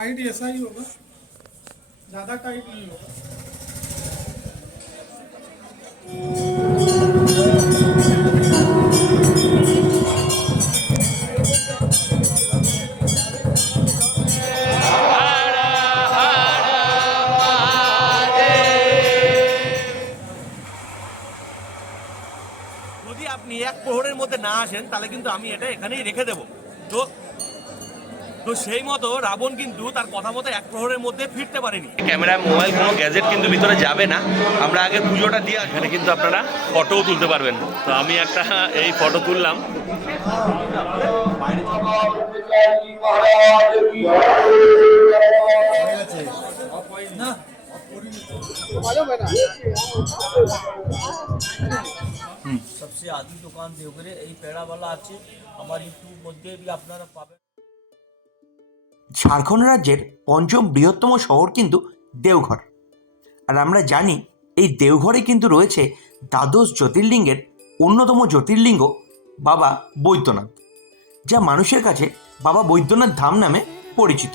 Tight ऐसा ही होगा ज़्यादा टाइट नहीं होगा যদি আপনি এক প্রহরের মধ্যে না আসেন তাহলে কিন্তু আমি এটা এখানেই রেখে দেব তো তো সেই মতো রাবণ কিন্তু তার কথা মতো এক প্রহরের মধ্যে ফিরতে পারেনি। ক্যামেরায় মোবাইল কোনো গ্যাজেট কিন্তু ভিতরে যাবে না। আমরা আগে পুজোটা দিয়ে এখানে কিন্তু আপনারা ফটোও তুলতে পারবেন। তো আমি একটা এই ফটো তুললাম। সবচেয়ে আদি দোকান দেওঘরে এই পেড়াওয়ালা আছে। আমার ইউটিউব মধ্যে আপনারা পাবেন। ঝাড়খণ্ড রাজ্যের পঞ্চম বৃহত্তম শহর কিন্তু দেওঘর। আর আমরা জানি, এই দেওঘরে কিন্তু রয়েছে দ্বাদশ জ্যোতির্লিঙ্গের অন্যতম জ্যোতির্লিঙ্গ বাবা বৈদ্যনাথ, যা মানুষের কাছে বাবা বৈদ্যনাথ ধাম নামে পরিচিত।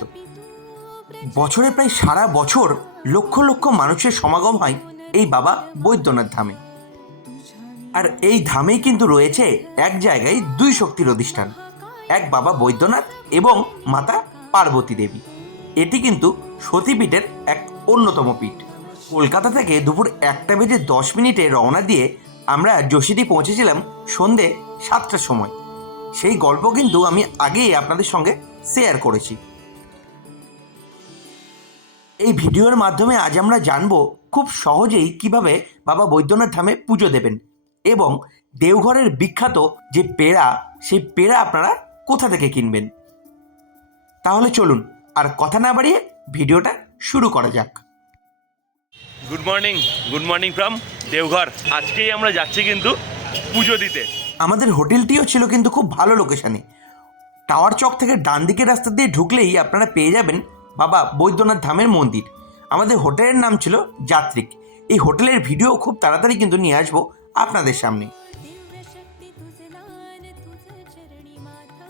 বছরে প্রায় সারা বছর লক্ষ লক্ষ মানুষের সমাগম হয় এই বাবা বৈদ্যনাথ ধামে। আর এই ধামেই কিন্তু রয়েছে এক জায়গায় দুই শক্তির অধিষ্ঠান, এক বাবা বৈদ্যনাথ এবং মাতা পার্বতী দেবী। এটি কিন্তু সতীপীঠের এক অন্যতম পীঠ। কলকাতা থেকে দুপুর একটা বেজে দশ মিনিটে রওনা দিয়ে আমরা যোশীটি পৌঁছেছিলাম সন্ধে সাতটার সময়। সেই গল্প কিন্তু আমি আগেই আপনাদের সঙ্গে শেয়ার করেছি। এই ভিডিওর মাধ্যমে আজ আমরা জানব খুব সহজেই কীভাবে বাবা বৈদ্যনাথ ধামে পুজো দেবেন এবং দেওঘরের বিখ্যাত যে পেড়া, সেই পেড়া আপনারা কোথা থেকে কিনবেন। তাহলে চলুন আর কথা না বাড়িয়ে ভিডিওটা শুরু করা যাক। Good morning good morning from Deoghar আজকেই আমরা যাচ্ছি কিন্তু পুজো দিতে। আমাদের হোটেলটিও ছিল কিন্তু খুব ভালো লোকেশানে টাওয়ার চক থেকে ডান দিকের রাস্তা দিয়ে ঢুকলেই আপনারা পেয়ে যাবেন বাবা বৈদ্যনাথ ধামের মন্দির। আমাদের হোটেলের নাম ছিল যাত্রিক। এই হোটেলের ভিডিও খুব তাড়াতাড়ি কিন্তু নিয়ে আসব আপনাদের সামনে।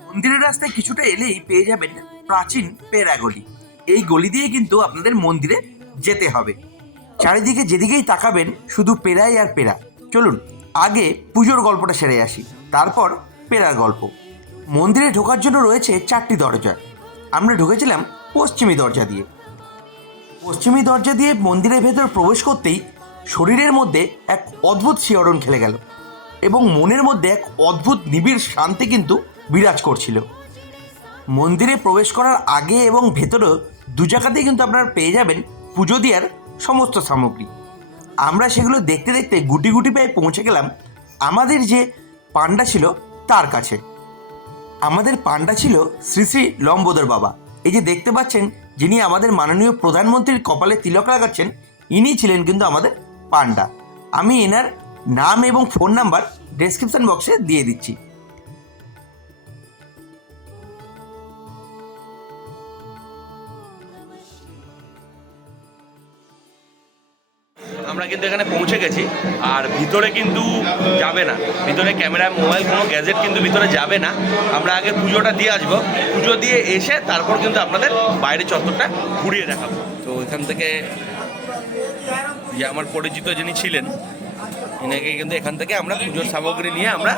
মন্দিরের রাস্তায় কিছুটা এলেই পেয়ে যাবেন প্রাচীন পেড়া গলি এই গলি দিয়ে কিন্তু আপনাদের মন্দিরে যেতে হবে। চারিদিকে যেদিকেই তাকাবেন, শুধু পেড়াই আর পেড়া চলুন, আগে পুজোর গল্পটা সেরে আসি, তারপর পেড়ার গল্প। মন্দিরে ঢোকার জন্য রয়েছে চারটি দরজা। আমরা ঢুকেছিলাম পশ্চিমী দরজা দিয়ে। পশ্চিমী দরজা দিয়ে মন্দিরের ভেতর প্রবেশ করতেই শরীরের মধ্যে এক অদ্ভুত শিহরণ খেলে গেল এবং মনের মধ্যে এক অদ্ভুত নিবিড় শান্তি কিন্তু বিরাজ করছিল। মন্দিরে প্রবেশ করার আগে এবং ভেতরেও দু জায়গাতেই কিন্তু আপনারা পেয়ে যাবেন পুজো দেওয়ার সমস্ত সামগ্রী। আমরা সেগুলো দেখতে দেখতে গুটি গুটি পেয়ে পৌঁছে গেলাম আমাদের যে পান্ডা ছিল তার কাছে। আমাদের পান্ডা ছিল শ্রী শ্রী লম্বোদর বাবা। এই যে দেখতে পাচ্ছেন যিনি আমাদের মাননীয় প্রধানমন্ত্রীর কপালে তিলক লাগাচ্ছেন, ইনি ছিলেন কিন্তু আমাদের পান্ডা। আমি এনার নাম এবং ফোন নাম্বার ডেসক্রিপশন বক্সে দিয়ে দিচ্ছি। আমরা কিন্তু এখানে পৌঁছে গেছি, আর ভিতরে কিন্তু যাবে না। ভিতরে ক্যামেরা মোবাইল, কোনো গ্যাজেট কিন্তু ভিতরে যাবে না। আমরা আগে পুজোটা দিয়ে আসব। পুজো দিয়ে এসে তারপর কিন্তু আপনাদের বাইরে চত্বরটা ঘুরিয়ে দেখাবো। তো এখান থেকে যে আমার পরিচিত যিনি ছিলেন এনাকে কিন্তু এখান থেকে আমরা পুজোর সামগ্রী নিয়ে আমরা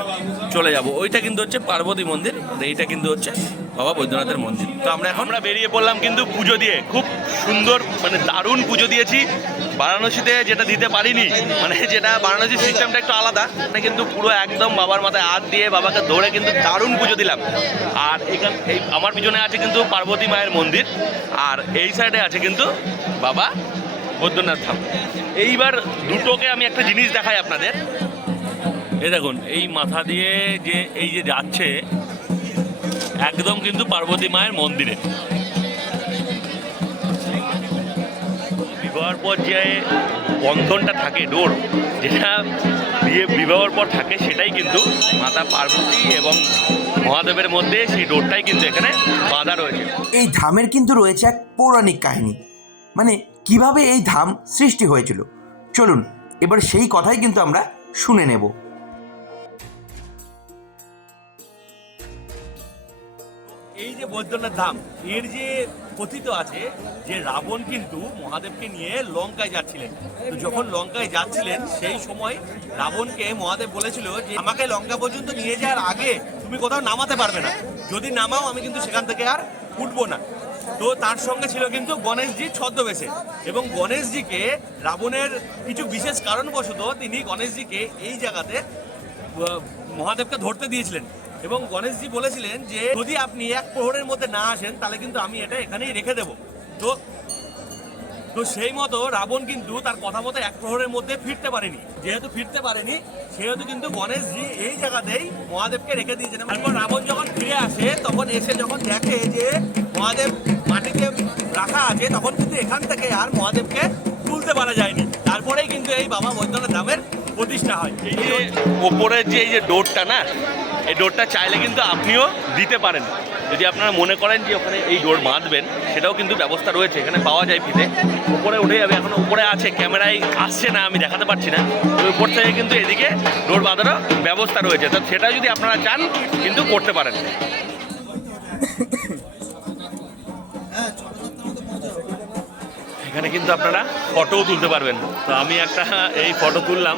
চলে যাব। ওইটা কিন্তু হচ্ছে পার্বতী মন্দির, আর এইটা কিন্তু হচ্ছে বাবা বৈদ্যনাথের মন্দির। তো আমরা এখন আমরা বেরিয়ে পড়লাম কিন্তু পুজো দিয়ে। খুব সুন্দর মানে দারুণ পুজো দিয়েছি। বারাণসীতে যেটা দিতে পারিনি মানে যেটা বারাণসীর সিস্টেমটা একটু আলাদা মানে কিন্তু পুরো একদম বাবার মাথায় হাত দিয়ে বাবাকে ধরে কিন্তু দারুণ পুজো দিলাম। আর এখান, এই আমার পিছনে আছে কিন্তু পার্বতী মায়ের মন্দির, আর এই সাইডে আছে কিন্তু বাবা বৈদ্যনাথ ধাম। এইবার দুটোকে আমি একটা জিনিস দেখাই আপনাদের। এ দেখুন, এই মাথা দিয়ে যে, এই যে যাচ্ছে, একদম কিন্তু পার্বতী মায়ের মন্দিরে। বিবাহের পর যে বন্ধনটা থাকে ডোর, যেটা বিয়ে, বিবাহর পর থাকে সেটাই কিন্তু মাতা পার্বতী এবং মহাদেবের মধ্যে সেই ডোরটাই কিন্তু এখানে বাঁধা রয়েছে। এই ধামের কিন্তু রয়েছে এক পৌরাণিক কাহিনী। মানে কীভাবে এই ধাম সৃষ্টি হয়েছিল? চলুন, এবার সেই কথাই কিন্তু আমরা শুনে নেব। এই যে বৈদ্যনাথ ধাম, এর যে কথিত আছে যে রাবণ কিন্তু মহাদেবকে নিয়ে লঙ্কায় যাচ্ছিলেন। তো যখন লঙ্কায় যাচ্ছিলেন, সেই সময় রাবণকে মহাদেব বলেছিল যে, আমাকে লঙ্কা পর্যন্ত নিয়ে যাওয়ার আগে তুমি কোথাও নামাতে পারবে না। যদি নামাও, আমি কিন্তু সেখান থেকে আর উঠবো না। তো তার সঙ্গে ছিল কিন্তু গণেশজি ছদ্মবেশে এবং গণেশজিকে রাবণের কিছু বিশেষ কারণবশত তিনি গণেশজিকে এই জায়গাতে মহাদেবকে ধরতে দিয়েছিলেন। এবং গণেশজি বলেছিলেন যে, যদি আপনি এক প্রহরের মধ্যে না আসেন, তাহলে কিন্তু আমি এটা এখানেই রেখে দেবো। তো তো সেই মতো রাবণ কিন্তু তার কথা মতো এক প্রহরের মধ্যে ফিরতে পারেনি। যেহেতু ফিরতে পারেনি, সেহেতু কিন্তু গণেশজি এই জায়গাতেই মহাদেবকে রেখে দিয়েছেন। তারপর রাবণ যখন ফিরে আসে, তখন এসে যখন দেখে যে মহাদেব মাটিতে রাখা আছে, তখন কিন্তু এখান থেকে আর মহাদেবকে তুলতে পারা যায়নি। তারপরেই কিন্তু এই বাবা বৈদ্যনাথ ধামের প্রতিষ্ঠা হয়। এই যে ওপরের যে এই যে ডোরটা না এই ডোরটা চাইলে কিন্তু আপনিও দিতে পারেন। যদি আপনারা মনে করেন যে ওখানে এই ডোর বাঁধবেন, সেটাও কিন্তু ব্যবস্থা রয়েছে, এখানে পাওয়া যায় ফিতে। উপরে উঠে যাবে এখন উপরে আছে, ক্যামেরায় আসছে না, আমি দেখাতে পারছি না। তো উপর থেকে কিন্তু এদিকে ডোর বাঁধারও ব্যবস্থা রয়েছে। তো সেটা যদি আপনারা চান, কিন্তু করতে পারেন। এখানে কিন্তু আপনারা ফটোও তুলতে পারবেন। তো আমি একটা এই ফটো তুললাম।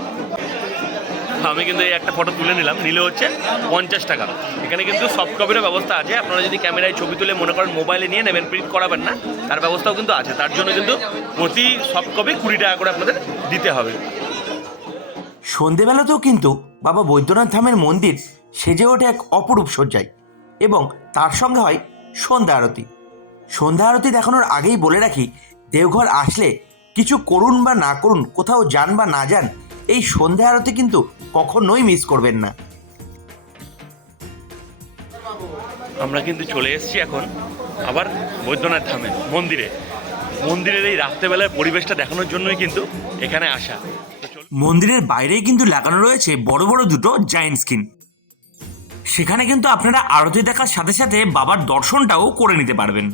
আমি কিন্তু এই একটা ফটো তুলে নিলাম। নিলে হচ্ছে পঞ্চাশ টাকা। এখানে কিন্তু সফট কপিরও ব্যবস্থা আছে। আপনারা যদি ক্যামেরায় ছবি তুলে মনে করেন মোবাইলে নিয়ে নেবেন প্রিন্ট করাবেন না, তার ব্যবস্থাও কিন্তু আছে। তার জন্য কিন্তু প্রতি সফট কপি কুড়ি টাকা করে আপনাদের দিতে হবে। সন্ধেবেলাতেও কিন্তু বাবা বৈদ্যনাথ ধামের মন্দির সেজে ওঠে এক অপরূপ সজ্জায় এবং তার সঙ্গে হয় সন্ধ্যা আরতি। সন্ধ্যা আরতি দেখানোর আগেই বলে রাখি, দেওঘর আসলে কিছু করুন বা না করুন, কোথাও যান বা না যান এই সন্ধ্যা আরতি কিন্তু কখনোই মিস করবেন না। আমরা কিন্তু চলে এসেছি এখন আবার বৈদ্যনাথ ধামে মন্দিরে। মন্দিরের এই রাত্রেবেলার পরিবেশটা দেখানোর জন্যই কিন্তু এখানে আসা। মন্দিরের বাইরেই কিন্তু লাগানো রয়েছে বড় বড় দুটো জায়েন্ট স্ক্রিন সেখানে কিন্তু আপনারা আরতি দেখার সাথে সাথে বাবার দর্শনটাও করে নিতে পারবেন।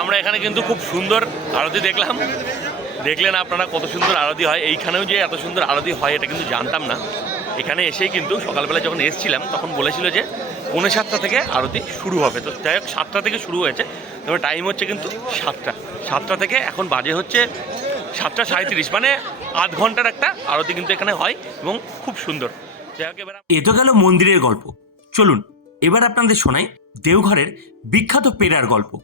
আমরা এখানে কিন্তু খুব সুন্দর আরতি দেখলাম। দেখলেন আপনারা কত সুন্দর আরতি হয়। এইখানেও যে এত সুন্দর আরতি হয়, এটা কিন্তু জানতাম না। এখানে এসেই কিন্তু সকালবেলা যখন এসেছিলাম, তখন বলেছিল যে পৌনে সাতটা থেকে আরতি শুরু হবে। তো যাই হোক, সাতটা থেকে শুরু হয়েছে। তবে টাইম হচ্ছে কিন্তু সাতটা। সাতটা থেকে এখন বাজে হচ্ছে সাতটা সাঁত্রিশ মানে আধ ঘণ্টার একটা আরতি কিন্তু এখানে হয় এবং খুব সুন্দর। যাই হোক, এবার এ তো গেল মন্দিরের গল্প। চলুন এবার আপনাদের শোনাই দেওঘরের বিখ্যাত পেড়ার গল্প।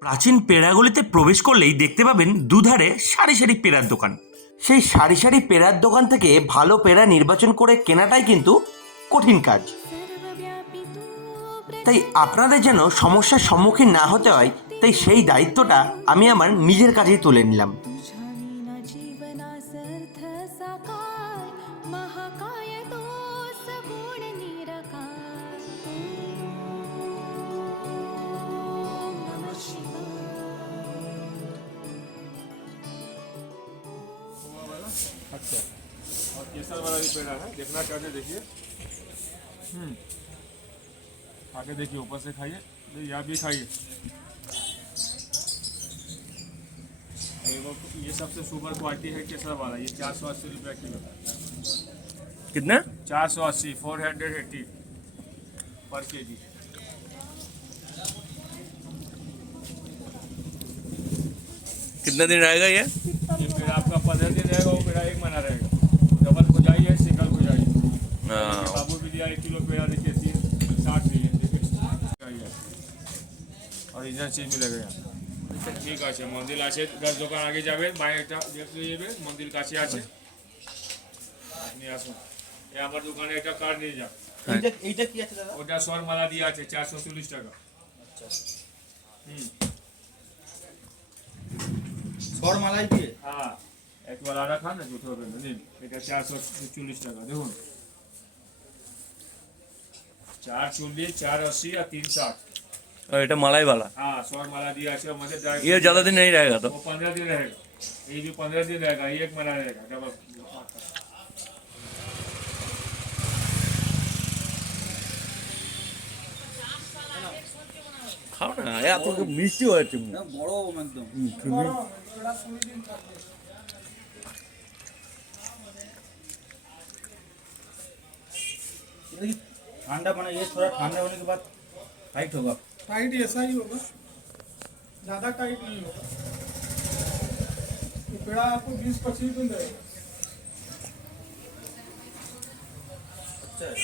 প্রাচীন পেড়াগুলিতে প্রবেশ করলেই দেখতে পাবেন দুধারে সারি সারি পেড়ার দোকান। সেই সারি সারি পেড়ার দোকান থেকে ভালো পেড়া নির্বাচন করে কেনাটাই কিন্তু কঠিন কাজ। তাই আপনাদের যেন সমস্যার সম্মুখীন না হতে হয়, তাই সেই দায়িত্বটা আমি আমার নিজের কাছেই তুলে নিলাম। अच्छा और केसर वाला भी पेड़ा है देखना चाहते देखिए। हम्म। आगे देखिए ऊपर से खाइए। भी खाइए। ये ये सबसे सुपर क्वालिटी है केसर वाला ये चार सौ अस्सी रुपया किलो। कितना? चार सौ अस्सी फोर हंड्रेड एट्टी पर के जी कितना दिन रहेगा ये? অরিজিনাল চিজ মিলে গেছে। আচ্ছা, ঠিক আছে মন্দির আছে গাছ দোকান আগে যাবে বাইরেটা দেখতে যাবে মন্দির কাছে আছে। আপনি আসুন। এই আমার দোকানে এটা কার্ড নিয়ে যান। হ্যাঁ। এইটা কি আছে দাদা? ওটা সরমালা দিয়ে আছে চারশো চল্লিশ টাকা। আচ্ছা। হুম। সরমালাই দিয়ে? হ্যাঁ। একবার আড়া খান না দুটো হবে নিন। এটা চারশো চল্লিশ টাকা দেখুন। চার চল্লিশ চার আশি আর তিন ষাট। और এটা मलाई वाला हाँ सौर माला दिया अच्छा मुझे ड्राई ये ज्यादा दिन नहीं रहेगा तो वो पंद्रह दिन रहेगा ये भी पंद्रह दिन रहेगा ये एक महीना रहेगा डबल খাও না এত মিষ্টি হয়েছে বড় একদম এটা কি ठंडा बना ये थोड़ा ठंडा होने के बाद टाइट होगा टाइट ऐसा ही होगा ज़्यादा टाइट नहीं होगा ये पेड़ा आपको बीस पच्चीस दिन रहेगा अच्छा है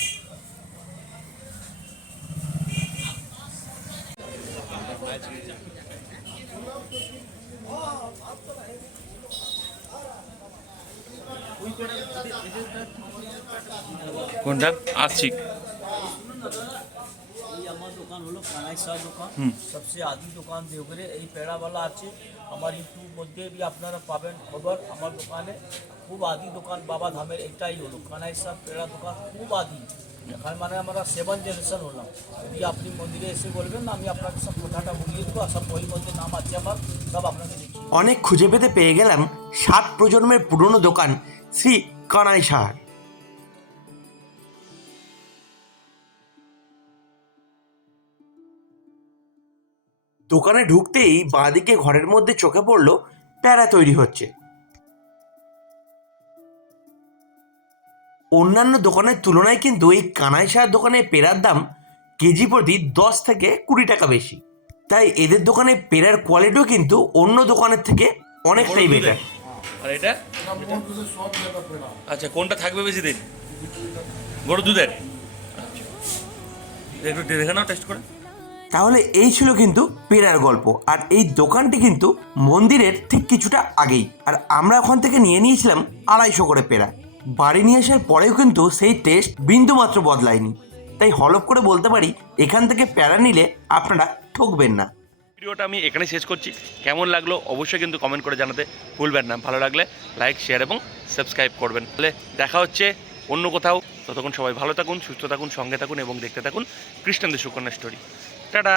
ওই পেড়া এদের- এদের কোনটা আসছি এই আমার দোকান হলো কানাই শাহ দোকান সবচেয়ে আদি দোকান দেওঘরে এই পেড়াওয়ালা আছে আমার ইউটিউব মধ্যে বি আপনারা পাবেন খবর আমার দোকানে খুব আদি দোকান বাবা ধামের এটাই হলো কানাই শাহ পেড়া দোকান খুব আদি এখানে মানে আমরা সেভেন জেনারেশন হলাম যদি আপনি মন্দিরে এসে বলবেন না আমি আপনাকে সব কথাটা বলিয়ে দেবো আর সব বই মধ্যে নাম আছে আমার সব আপনাকে অনেক খুঁজে পেতে পেয়ে গেলাম সাত প্রজন্মের পুরনো দোকান শ্রী কানাই সাহার। দোকানে ঢুকতেই বাঁদিকে ঘরের মধ্যে চোখে পড়ল প্যারা তৈরি হচ্ছে। অন্যান্য দোকানের তুলনায় কিন্তু এই কানাই সাহার দোকানে পেরার দাম কেজি প্রতি দশ থেকে কুড়ি টাকা বেশি। তাই এদের দোকানে পেরার কোয়ালিটিও কিন্তু অন্য দোকানের থেকে অনেকটাই বেটার আর এটা? আচ্ছা কোনটা থাকবে বেশি দিন? গরু দুধের? আচ্ছা। একটু দেখে নাও টেস্ট করে। তাহলে এই ছিল কিন্তু পেরার গল্প। আর এই দোকানটি কিন্তু মন্দিরের ঠিক কিছুটা আগেই। আর আমরা ওখান থেকে নিয়ে নিয়েছিলাম আড়াইশো করে পেরা। বাড়ি নিয়ে আসার পরেও কিন্তু সেই টেস্ট বিন্দুমাত্র বদলায়নি। তাই হলপ করে বলতে পারি, এখান থেকে প্যারা নিলে আপনারা ঠকবেন না। ভিডিওটা আমি এখানে শেষ করছি। কেমন লাগল অবশ্যই কিন্তু কমেন্ট করে জানাতে ভুলবেন না। ভালো লাগলে লাইক শেয়ার এবং সাবস্ক্রাইব করবেন। তাহলে দেখা হচ্ছে অন্য কোথাও। ততক্ষণ সবাই ভালো থাকুন, সুস্থ থাকুন, সঙ্গে থাকুন এবং দেখতে থাকুন খ্রিস্টানদের সুকন্যা স্টোরি டடா